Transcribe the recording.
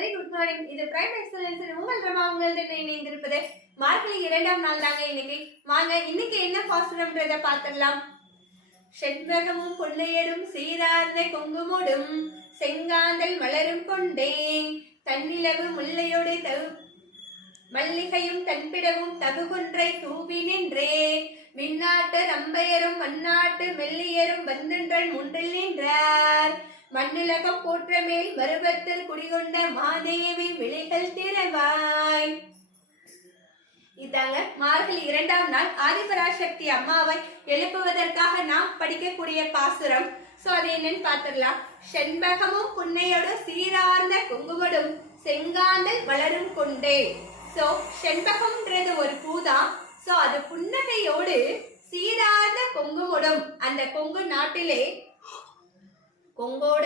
Very good morning. இது prime excellence உங்கள் ரமா உங்கள்ட்ட இணைந்திருப்பது மார்கழி 2ஆம் நாள் தாங்க இன்னைக்கு. வாங்க இன்னைக்கு என்ன பாசுரம்ன்றத பார்த்துடலாம். செண்பகமும் பொன்னையடும் சீரார்ந்த கொங்குமோடும் செங்காந்தல் மலரும் கொண்டே தன்னிலவு முல்லையோடு மல்லிகையும் தன்பிடவும் தகுகொன்றை தூவி நின்றே விண்ணாட்டு ரம்பையரும் மண்ணாட்டு மெல்லியரும் வந்தென்றல் முன்றில் நின்றார் மண்ணுலகம் போற்ற மேல் மருவத்தில் குடிகொண்ட மாதேவி விழிகள் திறவாய். இதாங்க மார்கழி 2ஆம் நாள் ஆதிபராசக்தி அம்மாவை எழுப்புவதற்காக நாம் படிக்கக்கூடிய பாசுரம். சோ அது என்னன்னு பார்த்துடலாம். செண்பகமும் புன்னையோடு சீரார்ந்த குங்குமடும் செங்காந்தல் வளரும் கொண்டே. சோ செண்பகம்ன்றது ஒரு பூதான். சோ அது புன்னகையோடு சீரார்ந்த கொங்குமடும், அந்த கொங்கு நாட்டிலே கொங்கோட